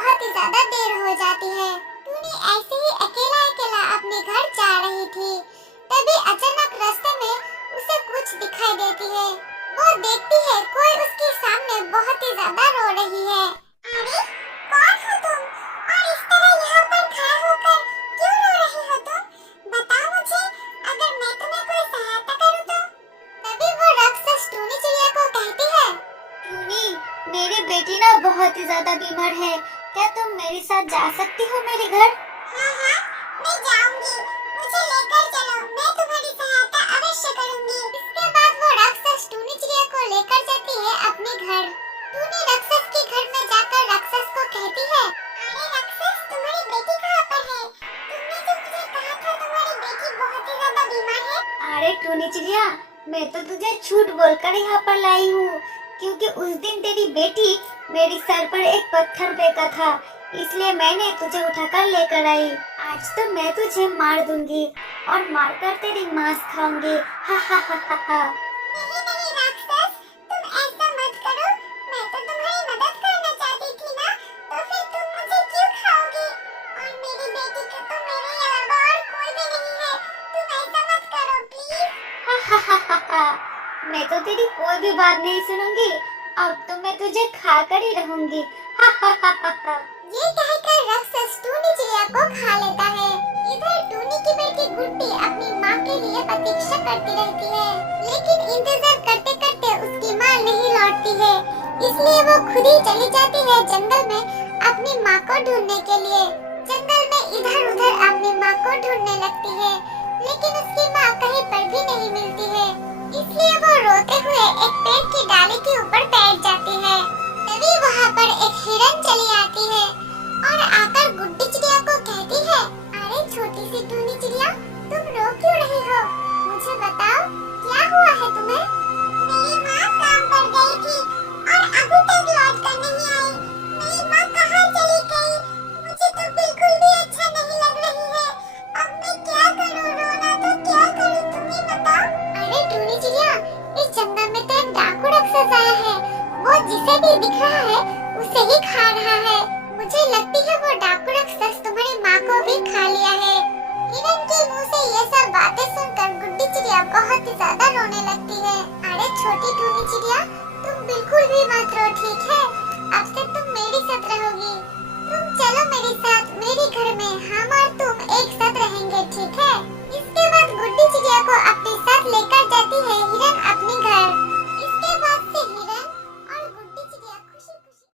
बहुत ही ज्यादा देर हो जाती है। टूनी ऐसे ही अकेला अकेला अपने घर जा रही थी, तभी अचानक रास्ते में उसे कुछ दिखाई देती है। वो देखती है कोई उसके सामने बहुत ही ज्यादा रो रही है। अरे कौन हो तुम और इस तरह यहाँ पर खड़ा होकर क्यों रो रही हो तुम? बताओ मुझे, अगर मैं तुम्हें कोई सहायता करूँ तो। तभी वो राक्षस टूनी चिड़िया को कहती है, टूनी, मेरी बेटी ना बहुत ही ज्यादा बीमार है, क्या तुम मेरे साथ जा सकती हो मेरे घर? हाँ हाँ, मैं जाऊंगी, मुझे लेकर चलो, मैं तुम्हारी सहायता अवश्य करूंगी। इसके बाद वो राक्षस टूनी चिड़िया को लेकर जाती है अपने घर। टूनी राक्षस के घर में जाकर राक्षस को कहती है, अरे राक्षस, तुम्हारी बेटी कहाँ पर है? तुमने जो मुझे कहा था तुम्हारी बेटी बहुत ही ज्यादा बीमार है। अरे टूनी चिड़िया, मैं तो तुझे झूठ बोलकर यहाँ पर लाई हूँ, क्योंकि उस दिन तेरी बेटी मेरे सर पर एक पत्थर फेंका था, इसलिए मैंने तुझे उठाकर लेकर आई। आज तो मैं तुझे मार दूंगी और मारकर तेरी मांस खाऊंगी। हा हा हा हा हा। नहीं नहीं राक्षस, तुम ऐसा मत करो, मैं तो तुम्हारी मदद करना चाहती थी ना, तो फिर तुम मुझे क्यों खाओगी? और मेरी बेटी का तो मेरे अलावा और कोई भी नहीं है, तुम ऐसा मत करो प्लीज। हा हा हा हा हा। मैं तो तेरी कोई भी बात नहीं सुनूंगी, अब तो मैं तुझे खाकर ही रहूंगी। हा हा हा हा हा। ये कहकर राक्षस टूनी चिड़िया को खा लेता है। इधर टूनी की बेटी गुड्डी अपनी माँ के लिए प्रतीक्षा करती रहती है, लेकिन इंतजार करते करते उसकी माँ नहीं लौटती है, इसलिए वो खुद ही चली जाती है जंगल में अपनी माँ को ढूंढने के लिए। जंगल में इधर उधर अपनी माँ को ढूंढने लगती है, लेकिन उसकी माँ कहीं पर भी नहीं मिलती है, इसलिए वो रोते हुए एक पेड़ की डाली के ऊपर बैठ जाती है। तभी वहाँ पर एक हिरन चली आती है और आकर गुड्डी चिड़िया को कहती है, अरे छोटी सी टूनी चिड़िया, तुम रो क्यों रही हो? मुझे बताओ, क्या हुआ है तुम्हें? मेरी माँ काम पर गई थी और अभी तक लौट कर नहीं आई। मेरी माँ कहाँ चली गई? मुझे तो बिल्कुल भी अच्छा नहीं लग रही है। अब मैं क्या करूँ? रोना तो क्या करूँ, तुम ही बताओ। अरे टूनी चिड़िया, इस जंगल में तो एक डाकू राक्षस आया है, वो जिसे भी दिख रहा है उसे ही खा रहा है। मुझे लगती है वो डाकू राक्षस तुम्हारी माँ को भी खा लिया है। हिरन के मुंह से ये सब बातें सुनकर गुड्डी चिड़िया बहुत ही ज्यादा रोने लगती है। अरे छोटी टूनी चिड़िया, तुम बिल्कुल भी मत रो, ठीक है? अब से तुम मेरे साथ रहोगी। तुम चलो मेरे साथ मेरे घर में, हम और तुम एक साथ रहेंगे, ठीक है? इसके बाद गुड्डी चिड़िया को अपने